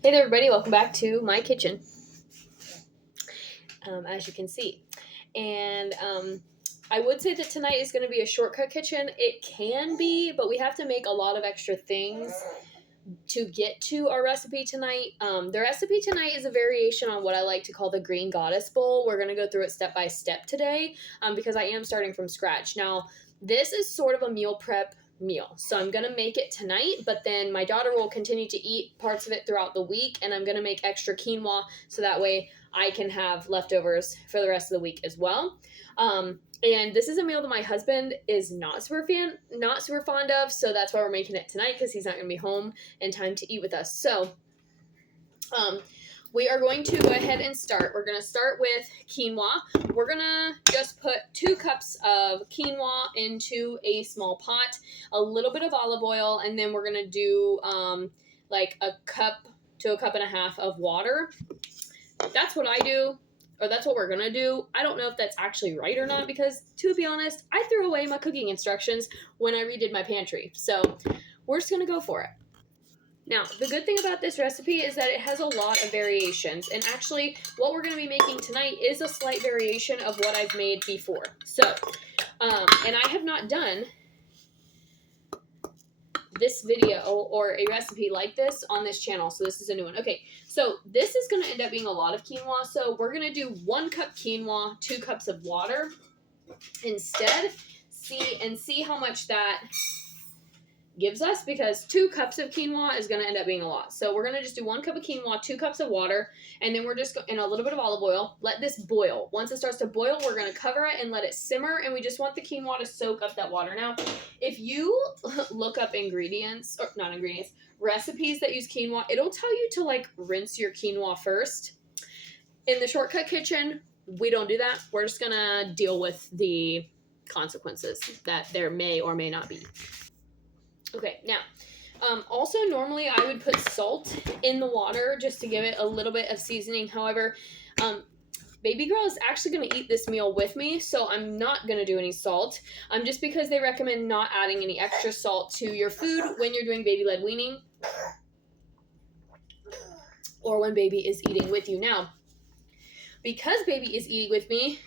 Hey there, everybody. Welcome back to my kitchen, as you can see. And I would say that tonight is going to be a shortcut kitchen. It can be, but we have to make a lot of extra things to get to our recipe tonight. The recipe tonight is a variation on what I like to call the Green Goddess Bowl. We're going to go through it step by step today because I am starting from scratch. Now, this is sort of a meal prep meal. So I'm going to make it tonight, but then my daughter will continue to eat parts of it throughout the week, and I'm going to make extra quinoa so that way I can have leftovers for the rest of the week as well. And this is a meal that my husband is not super fond of, so that's why we're making it tonight because he's not going to be home in time to eat with us. So, we are going to go ahead and start. We're going to start with quinoa. We're going to just put 2 cups of quinoa into a small pot, a little bit of olive oil, and then we're going to do like a cup to a cup and a half of water. That's what I do, or that's what we're going to do. I don't know if that's actually right or not because, to be honest, I threw away my cooking instructions when I redid my pantry. So we're just going to go for it. Now, the good thing about this recipe is that it has a lot of variations, and actually what we're going to be making tonight is a slight variation of what I've made before. So, and I have not done this video or a recipe like this on this channel, so this is a new one. Okay, so this is going to end up being a lot of quinoa, so we're going to do 1 cup quinoa, 2 cups of water instead. See how much that gives us, because 2 cups of quinoa is going to end up being a lot. So we're going to just do 1 cup of quinoa, 2 cups of water, and then we're just and a little bit of olive oil. Let this boil. Once it starts to boil, we're going to cover it and let it simmer, and we just want the quinoa to soak up that water. Now, if you look up recipes that use quinoa, it'll tell you to like rinse your quinoa first. In the shortcut kitchen, we don't do that. We're just going to deal with the consequences that there may or may not be. Okay, now, also normally I would put salt in the water just to give it a little bit of seasoning. However, baby girl is actually going to eat this meal with me, so I'm not going to do any salt. Just because they recommend not adding any extra salt to your food when you're doing baby-led weaning or when baby is eating with you. Now, because baby is eating with me,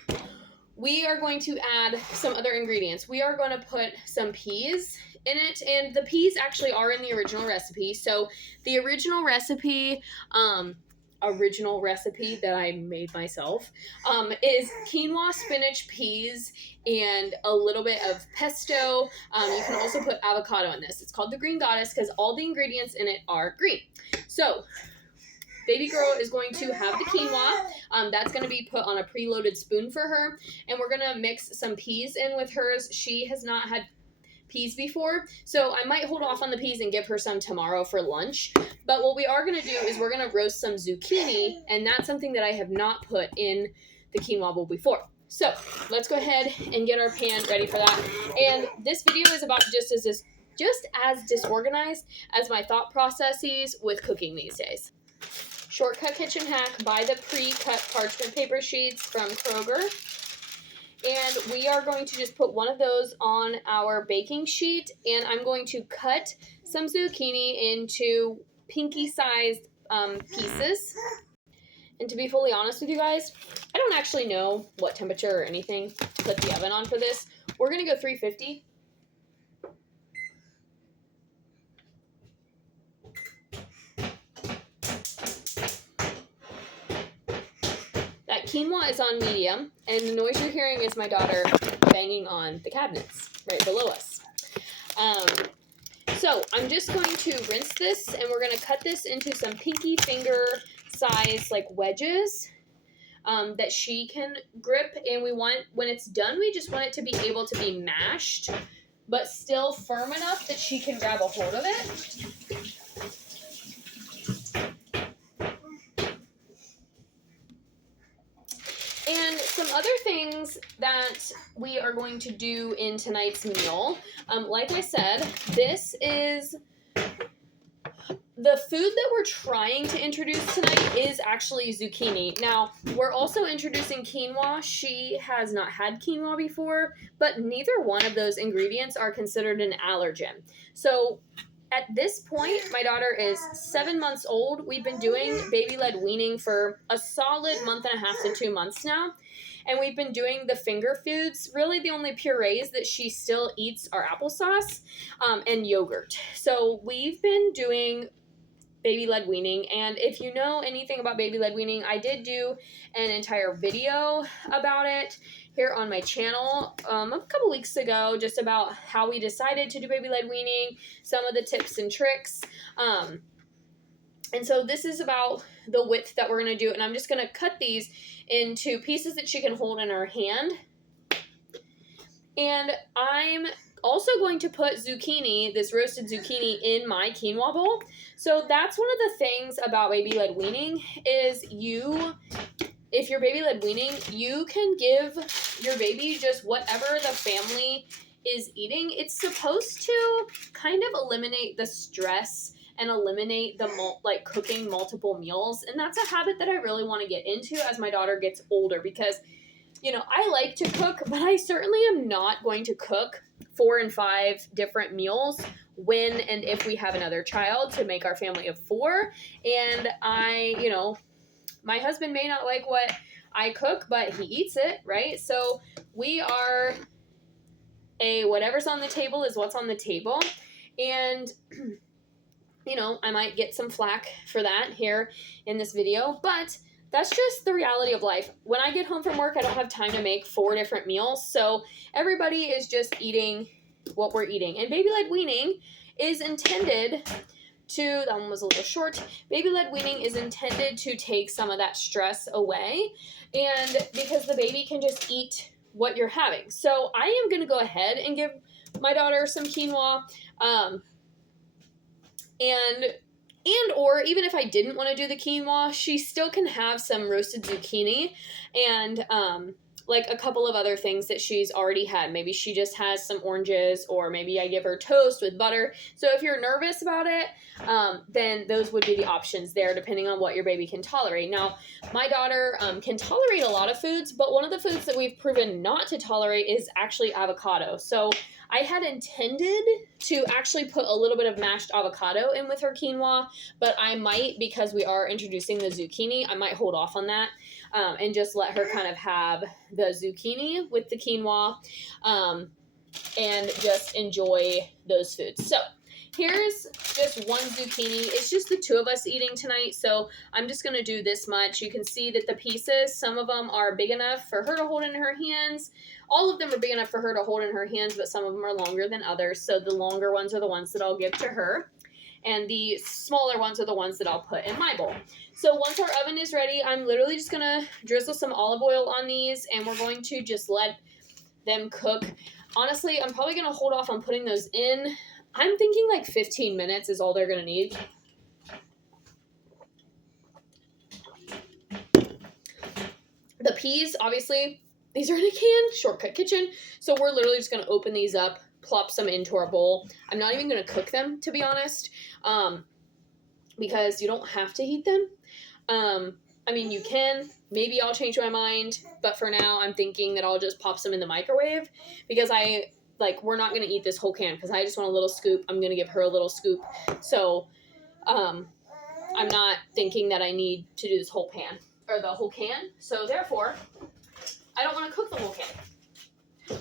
we are going to add some other ingredients. We are going to put some peas in it, and the peas actually are in the original recipe. So the original recipe that I made myself is quinoa, spinach, peas, and a little bit of pesto. You can also put avocado in this. It's called the Green Goddess because all the ingredients in it are green. So baby girl is going to have the quinoa. That's going to be put on a preloaded spoon for her, and we're going to mix some peas in with hers. She has not had peas before, so I might hold off on the peas and give her some tomorrow for lunch. But what we are going to do is we're going to roast some zucchini, and that's something that I have not put in the quinoa bowl before. So let's go ahead and get our pan ready for that. And this video is about just as disorganized as my thought processes with cooking these days. Shortcut kitchen hack: buy the pre-cut parchment paper sheets from Kroger. And we are going to just put one of those on our baking sheet, and I'm going to cut some zucchini into pinky-sized pieces. And to be fully honest with you guys, I don't actually know what temperature or anything to put the oven on for this. We're going to go 350. Quinoa is on medium, and the noise you're hearing is my daughter banging on the cabinets right below us. So I'm just going to rinse this, and we're going to cut this into some pinky finger size like wedges that she can grip. And we want, when it's done, we just want it to be able to be mashed, but still firm enough that she can grab a hold of it. And some other things that we are going to do in tonight's meal, like I said, this is the food that we're trying to introduce tonight is actually zucchini. Now, we're also introducing quinoa. She has not had quinoa before, but neither one of those ingredients are considered an allergen. So at this point, my daughter is 7 months old. We've been doing baby-led weaning for a solid month and a half to 2 months now. And we've been doing the finger foods. Really, the only purees that she still eats are applesauce and yogurt. So we've been doing baby-led weaning. And if you know anything about baby-led weaning, I did do an entire video about it here on my channel a couple weeks ago, just about how we decided to do baby-led weaning, some of the tips and tricks. And so this is about the width that we're going to do. And I'm just going to cut these into pieces that she can hold in her hand. And I'm also going to put zucchini, this roasted zucchini, in my quinoa bowl. So that's one of the things about baby-led weaning is if you're baby-led weaning, you can give your baby just whatever the family is eating. It's supposed to kind of eliminate the stress and eliminate the cooking multiple meals. And that's a habit that I really want to get into as my daughter gets older, because, you know, I like to cook, but I certainly am not going to cook 4 and 5 different meals when and if we have another child to make our family of 4. And my husband may not like what I cook, but he eats it, right? So we are whatever's on the table is what's on the table. And you know, I might get some flack for that here in this video, but that's just the reality of life. When I get home from work, I don't have time to make 4 different meals, so everybody is just eating what we're eating. And baby-led weaning is intended to, that one was a little short, baby-led weaning is intended to take some of that stress away, and because the baby can just eat what you're having. So I am going to go ahead and give my daughter some quinoa, or even if I didn't want to do the quinoa, she still can have some roasted zucchini and like a couple of other things that she's already had. Maybe she just has some oranges, or maybe I give her toast with butter. So if you're nervous about it, then those would be the options there, depending on what your baby can tolerate. Now, my daughter can tolerate a lot of foods, but one of the foods that we've proven not to tolerate is actually avocado. So I had intended to actually put a little bit of mashed avocado in with her quinoa, but I might, because we are introducing the zucchini, I might hold off on that and just let her kind of have the zucchini with the quinoa and just enjoy those foods. So here's just one zucchini. It's just the 2 of us eating tonight, so I'm just going to do this much. You can see that the pieces, some of them are big enough for her to hold in her hands. All of them are big enough for her to hold in her hands, but some of them are longer than others. So the longer ones are the ones that I'll give to her, and the smaller ones are the ones that I'll put in my bowl. So once our oven is ready, I'm literally just going to drizzle some olive oil on these, and we're going to just let them cook. Honestly, I'm probably going to hold off on putting those in. I'm thinking like 15 minutes is all they're going to need. The peas, obviously, these are in a can, Shortcut Kitchen. So we're literally just going to open these up, plop some into our bowl. I'm not even going to cook them, to be honest, because you don't have to heat them. I mean, you can. Maybe I'll change my mind, but for now, I'm thinking that I'll just pop some in the microwave, because we're not going to eat this whole can, because I just want a little scoop. I'm going to give her a little scoop. So, I'm not thinking that I need to do this whole pan, or the whole can. So therefore, I don't want to cook the whole can.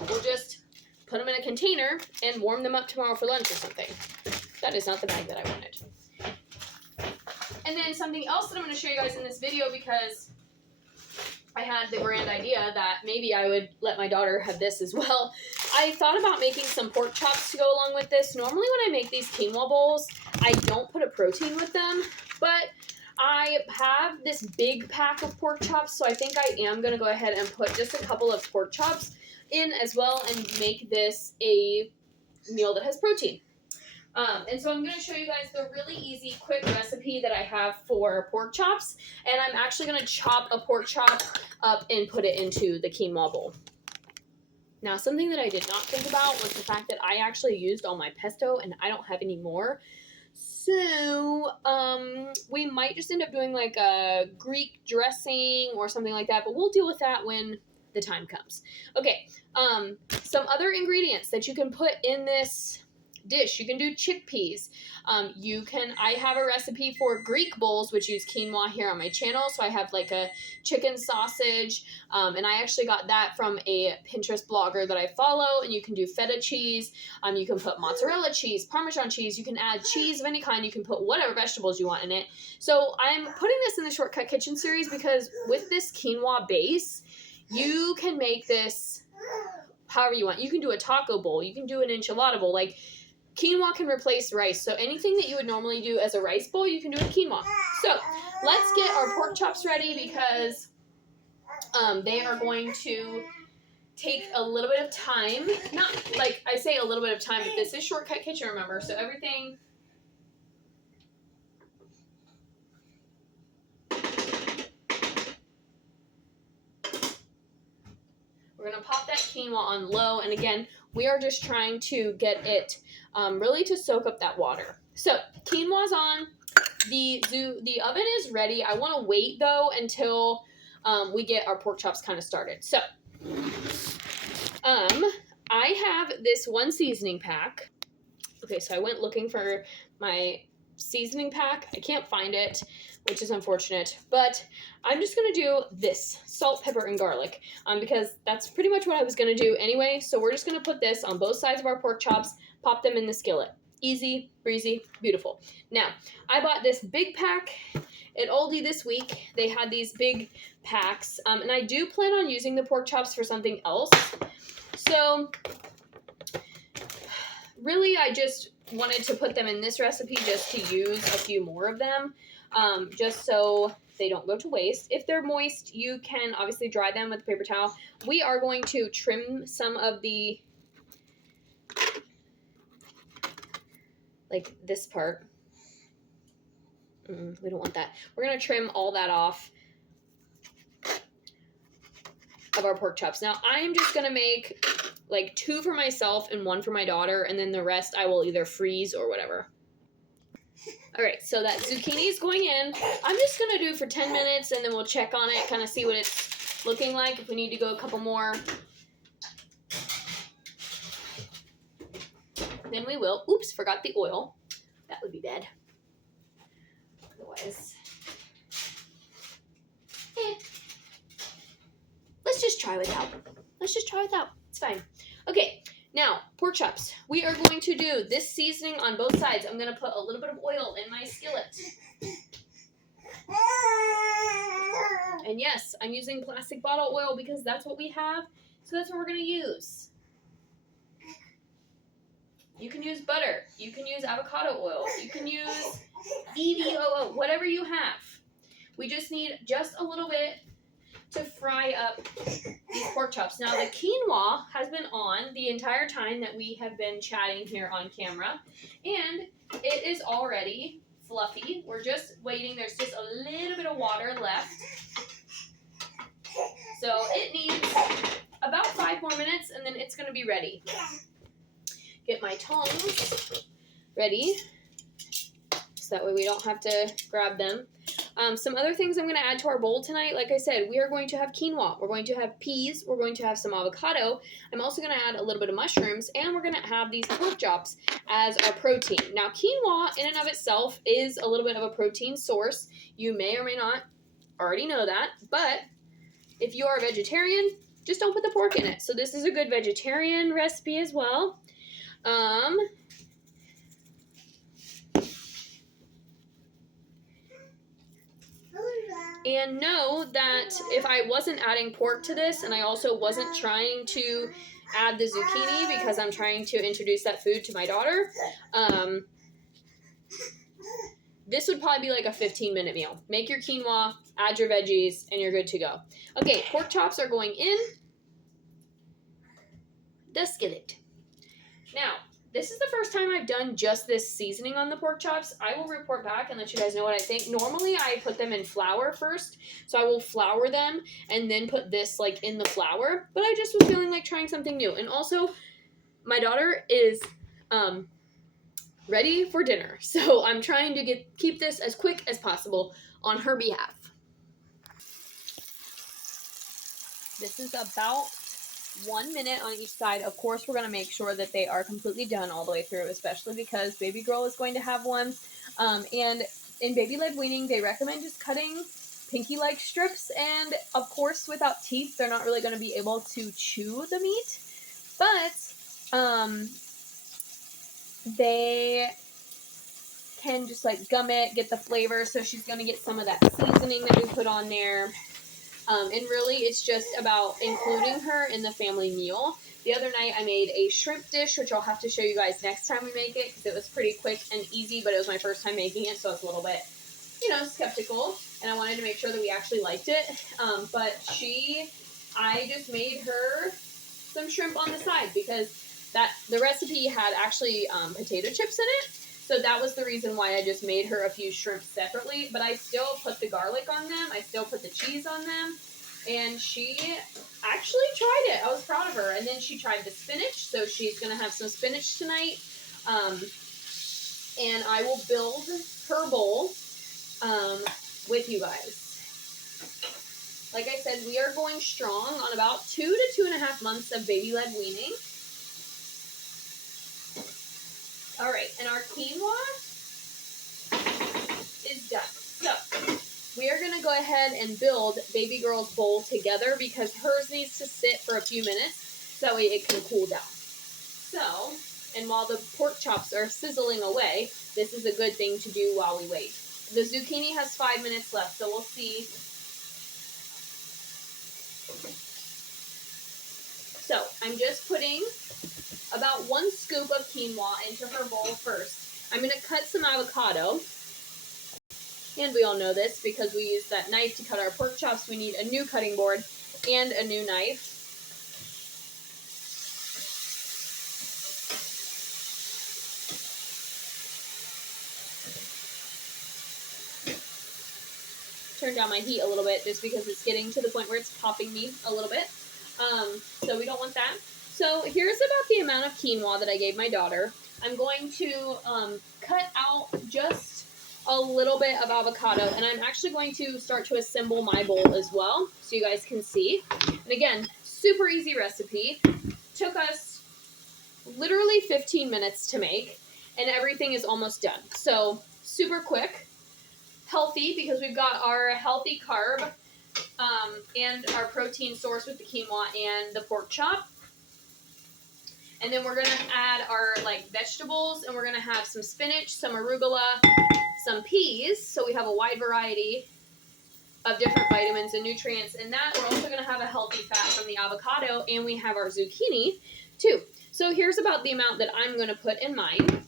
We'll just put them in a container and warm them up tomorrow for lunch or something. That is not the bag that I wanted. And then something else that I'm going to show you guys in this video, because I had the grand idea that maybe I would let my daughter have this as well. I thought about making some pork chops to go along with this. Normally when I make these quinoa bowls, I don't put a protein with them, but I have this big pack of pork chops, so I think I am going to go ahead and put just a couple of pork chops in as well and make this a meal that has protein. And so I'm going to show you guys the really easy, quick recipe that I have for pork chops. And I'm actually going to chop a pork chop up and put it into the quinoa bowl. Now, something that I did not think about was the fact that I actually used all my pesto and I don't have any more. So, we might just end up doing like a Greek dressing or something like that, but we'll deal with that when the time comes. Okay, some other ingredients that you can put in this dish. You can do chickpeas. I have a recipe for Greek bowls, which use quinoa here on my channel. So I have like a chicken sausage, and I actually got that from a Pinterest blogger that I follow. And you can do feta cheese. You can put mozzarella cheese, Parmesan cheese. You can add cheese of any kind. You can put whatever vegetables you want in it. So I'm putting this in the Shortcut Kitchen series because with this quinoa base, you can make this however you want. You can do a taco bowl. You can do an enchilada bowl. Like, quinoa can replace rice. So anything that you would normally do as a rice bowl, you can do with quinoa. So let's get our pork chops ready because they are going to take a little bit of time. Not like I say a little bit of time, but this is Shortcut Kitchen, remember. So everything... We're going to pop that quinoa on low. And again, we are just trying to get it really to soak up that water. So quinoa's on. The oven is ready. I want to wait, though, until we get our pork chops kind of started. So I have this one seasoning pack. Okay, so I went looking for my seasoning pack. I can't find it, which is unfortunate, but I'm just going to do this, salt, pepper, and garlic, because that's pretty much what I was going to do anyway. So we're just going to put this on both sides of our pork chops, pop them in the skillet. Easy, breezy, beautiful. Now, I bought this big pack at Aldi this week. They had these big packs, and I do plan on using the pork chops for something else. So really, I just wanted to put them in this recipe just to use a few more of them, just so they don't go to waste. If they're moist, you can obviously dry them with a paper towel. We are going to trim some of the, like this part. We don't want that. We're going to trim all that off of our pork chops. Now, I am just going to make like 2 for myself and 1 for my daughter, and then the rest I will either freeze or whatever. All right, so that zucchini is going in. I'm just going to do for 10 minutes, and then we'll check on it, kind of see what it's looking like, if we need to go a couple more. Then we will. Oops, forgot the oil. That would be bad. Otherwise, let's just try without. Let's just try without. It's fine. Okay, now, pork chops. We are going to do this seasoning on both sides. I'm going to put a little bit of oil in my skillet. And yes, I'm using plastic bottle oil because that's what we have. So that's what we're going to use. You can use butter. You can use avocado oil. You can use EVOO, whatever you have. We just need just a little bit to fry up these pork chops. Now, the quinoa has been on the entire time that we have been chatting here on camera, and it is already fluffy. We're just waiting. There's just a little bit of water left. So it needs about 5 more minutes, and then it's going to be ready. Get my tongs ready, so that way we don't have to grab them. Some other things I'm going to add to our bowl tonight. Like I said, we are going to have quinoa. We're going to have peas. We're going to have some avocado. I'm also going to add a little bit of mushrooms. And we're going to have these pork chops as our protein. Now, quinoa in and of itself is a little bit of a protein source. You may or may not already know that. But if you are a vegetarian, just don't put the pork in it. So this is a good vegetarian recipe as well. And know that if I wasn't adding pork to this, and I also wasn't trying to add the zucchini because I'm trying to introduce that food to my daughter, this would probably be like a 15-minute meal. Make your quinoa, add your veggies, and you're good to go. Okay, pork chops are going in the skillet. Now, this is the first time I've done just this seasoning on the pork chops. I will report back and let you guys know what I think. Normally, I put them in flour first, so I will flour them and then put this like in the flour. But I just was feeling like trying something new. And also, my daughter is ready for dinner, so I'm trying to keep this as quick as possible on her behalf. This is about 1 minute on each side. Of course, we're going to make sure that they are completely done all the way through, especially because baby girl is going to have one. And in baby-led weaning, they recommend just cutting pinky-like strips, and of course, without teeth, they're not really going to be able to chew the meat, but they can just like gum it, get the flavor. So she's going to get some of that seasoning that we put on there. And really, it's just about including her in the family meal. The other night, I made a shrimp dish, which I'll have to show you guys next time we make it, because it was pretty quick and easy, but it was my first time making it, so I was a little bit, skeptical, and I wanted to make sure that we actually liked it. But I just made her some shrimp on the side, because the recipe had actually potato chips in it. So that was the reason why I just made her a few shrimp separately, but I still put the garlic on them. I still put the cheese on them, and she actually tried it. I was proud of her. And then she tried the spinach, so she's going to have some spinach tonight. And I will build her bowl with you guys. Like I said, we are going strong on about 2 to 2.5 months of baby-led weaning. All right, and our quinoa is done. So we are going to go ahead and build baby girl's bowl together, because hers needs to sit for a few minutes so that way it can cool down. So, and while the pork chops are sizzling away, this is a good thing to do while we wait. The zucchini has 5 minutes left, so we'll see. So I'm just putting about 1 scoop of quinoa into her bowl first. I'm going to cut some avocado. And we all know this, because we use that knife to cut our pork chops. We need a new cutting board and a new knife. Turn down my heat a little bit, just because it's getting to the point where it's popping me a little bit. So we don't want that. So here's about the amount of quinoa that I gave my daughter. I'm going to cut out just a little bit of avocado, and I'm actually going to start to assemble my bowl as well, so you guys can see. And again, super easy recipe. Took us literally 15 minutes to make, and everything is almost done. So super quick, healthy, because we've got our healthy carb and our protein source with the quinoa and the pork chop. And then we're going to add our vegetables, and we're going to have some spinach, some arugula, some peas. So we have a wide variety of different vitamins and nutrients in that. We're also going to have a healthy fat from the avocado, and we have our zucchini too. So here's about the amount that I'm going to put in mine.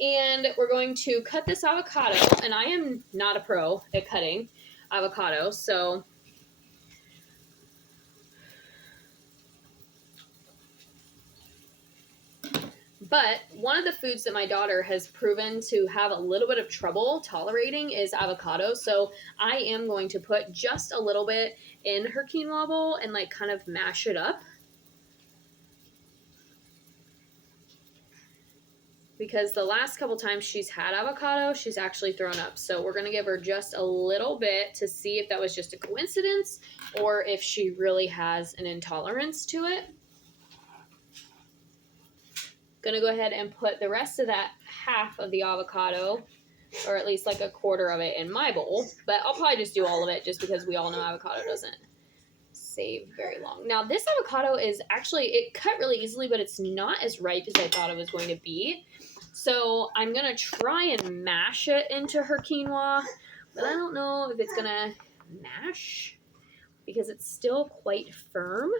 And we're going to cut this avocado, and I am not a pro at cutting avocado, so but one of the foods that my daughter has proven to have a little bit of trouble tolerating is avocado. So I am going to put just a little bit in her quinoa bowl and kind of mash it up, because the last couple times she's had avocado, she's actually thrown up. So we're going to give her just a little bit to see if that was just a coincidence or if she really has an intolerance to it. Going to go ahead and put the rest of that half of the avocado, or at least a quarter of it, in my bowl. But I'll probably just do all of it, just because we all know avocado doesn't save very long. Now this avocado is actually, it cut really easily, but it's not as ripe as I thought it was going to be. So I'm going to try and mash it into her quinoa, but I don't know if it's going to mash, because it's still quite firm.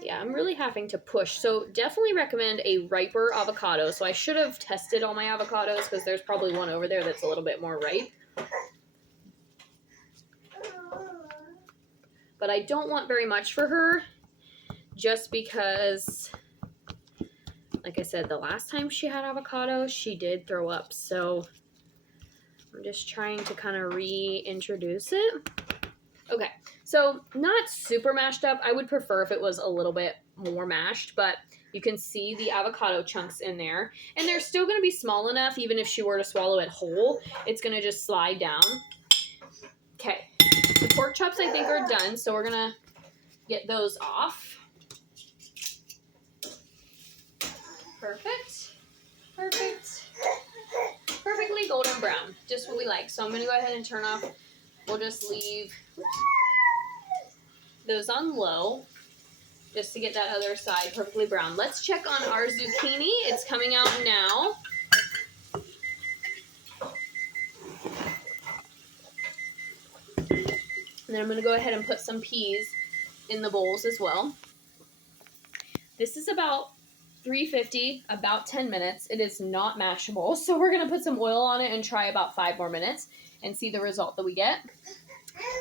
Yeah, I'm really having to push. So definitely recommend a riper avocado. So I should have tested all my avocados, because there's probably one over there that's a little bit more ripe. But I don't want very much for her, just because, like I said, the last time she had avocado, she did throw up. So I'm just trying to kind of reintroduce it. Okay, so not super mashed up. I would prefer if it was a little bit more mashed, but You can see the avocado chunks in there. And they're still going to be small enough, even if she were to swallow it whole, it's going to just slide down. Okay. The pork chops, I think, are done, so we're going to get those off. Perfect. Perfect. Perfectly golden brown. Just what we like. So I'm going to go ahead and turn off. We'll just leave those on low just to get that other side perfectly brown. Let's check on our zucchini. It's coming out now. And then I'm going to go ahead and put some peas in the bowls as well. This is about 350, about 10 minutes. It is not mashable, so we're going to put some oil on it and try about 5 more minutes and see the result that we get.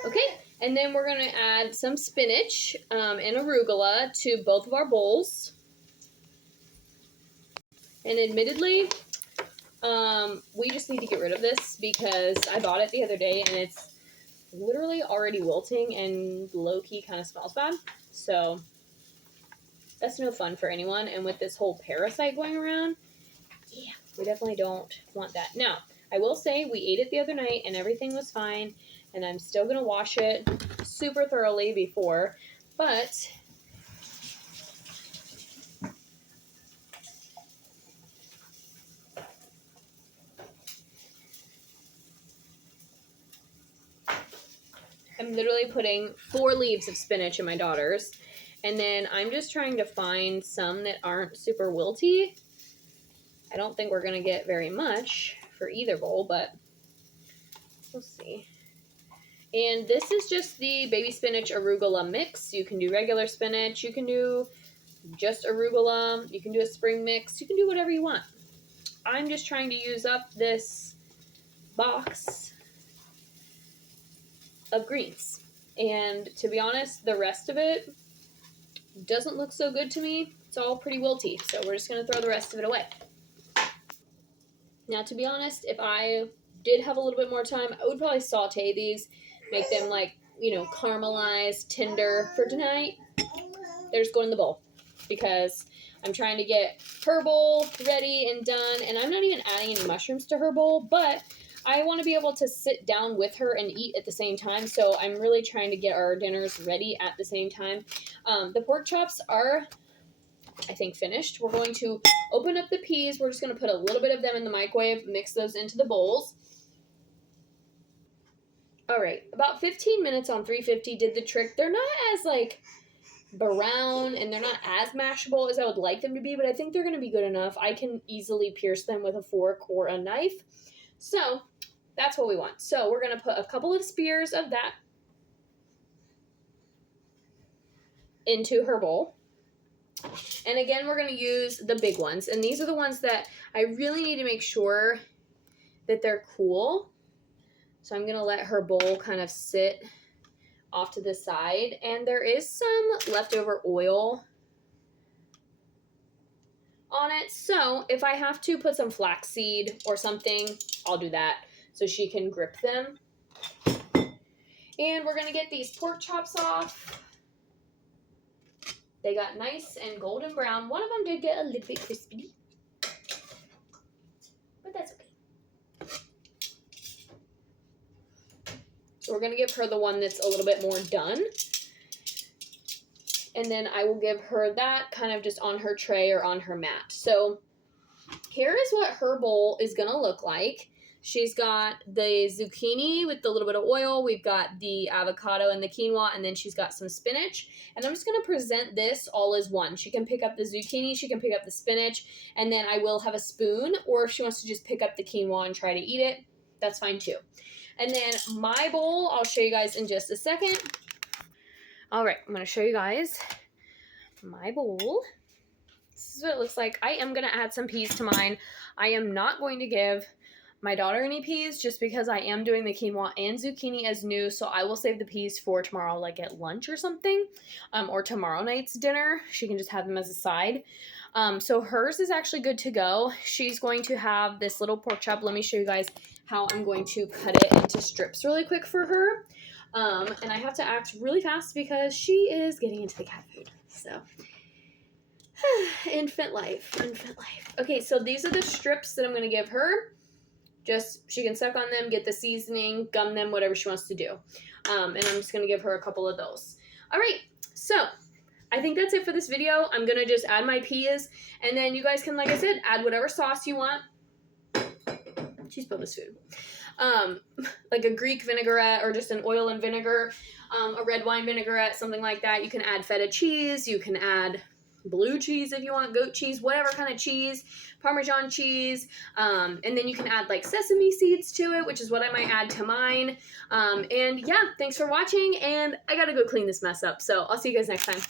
Okay, and then we're going to add some spinach and arugula to both of our bowls. And admittedly, we just need to get rid of this because I bought it the other day and it's literally already wilting and low-key kind of smells bad. So that's no fun for anyone. And with this whole parasite going around, yeah, we definitely don't want that. Now, I will say we ate it the other night and everything was fine. And I'm still going to wash it super thoroughly before. But I'm literally putting 4 leaves of spinach in my daughter's. And then I'm just trying to find some that aren't super wilty. I don't think we're going to get very much for either bowl, but we'll see. And this is just the baby spinach arugula mix. You can do regular spinach. You can do just arugula. You can do a spring mix. You can do whatever you want. I'm just trying to use up this box of greens. And to be honest, the rest of it doesn't look so good to me. It's all pretty wilty, so we're just going to throw the rest of it away. Now, to be honest, if I did have a little bit more time, I would probably saute these, make them like, you know, caramelized, tender for tonight. They're just going in the bowl because I'm trying to get her bowl ready and done, and I'm not even adding any mushrooms to her bowl, but I want to be able to sit down with her and eat at the same time, so I'm really trying to get our dinners ready at the same time. The pork chops are, I think, finished. We're going to open up the peas. We're just going to put a little bit of them in the microwave, mix those into the bowls. All right, about 15 minutes on 350 did the trick. They're not as, like, brown, and they're not as mashable as I would like them to be, but I think they're going to be good enough. I can easily pierce them with a fork or a knife. So that's what we want. So we're going to put a couple of spears of that into her bowl. And again, we're going to use the big ones. And these are the ones that I really need to make sure that they're cool. So I'm going to let her bowl kind of sit off to the side. And there is some leftover oil on it. So if I have to put some flaxseed or something, I'll do that so she can grip them. And we're going to get these pork chops off. They got nice and golden brown. One of them did get a little bit crispy, but that's okay. So we're going to give her the one that's a little bit more done. And then I will give her that kind of just on her tray or on her mat. So here is what her bowl is going to look like. She's got the zucchini with the little bit of oil. We've got the avocado and the quinoa, and then she's got some spinach. And I'm just going to present this all as one. She can pick up the zucchini, she can pick up the spinach, and then I will have a spoon, or if she wants to just pick up the quinoa and try to eat it, that's fine too. And then my bowl, I'll show you guys in just a second. All right, I'm going to show you guys my bowl. This is what it looks like. I am going to add some peas to mine. I am not going to give my daughter any peas just because I am doing the quinoa and zucchini as new, so I will save the peas for tomorrow, like at lunch or something, or tomorrow night's dinner. She can just have them as a side. So hers is actually good to go. She's going to have this little pork chop. Let me show you guys how I'm going to cut it into strips really quick for her. And I have to act really fast because she is getting into the cat food. So Infant life. Okay, so these are the strips that I'm going to give her. Just, she can suck on them, get the seasoning, gum them, whatever she wants to do. And I'm just going to give her a couple of those. All right, so I think that's it for this video. I'm going to just add my peas, and then you guys can, like I said, add whatever sauce you want. She spilled this food. Like a Greek vinaigrette or just an oil and vinegar, a red wine vinaigrette, something like that. You can add feta cheese. You can add blue cheese if you want, goat cheese, whatever kind of cheese, Parmesan cheese, and then you can add like sesame seeds to it, which is what I might add to mine. And yeah, thanks for watching, and I gotta go clean this mess up, so I'll see you guys next time.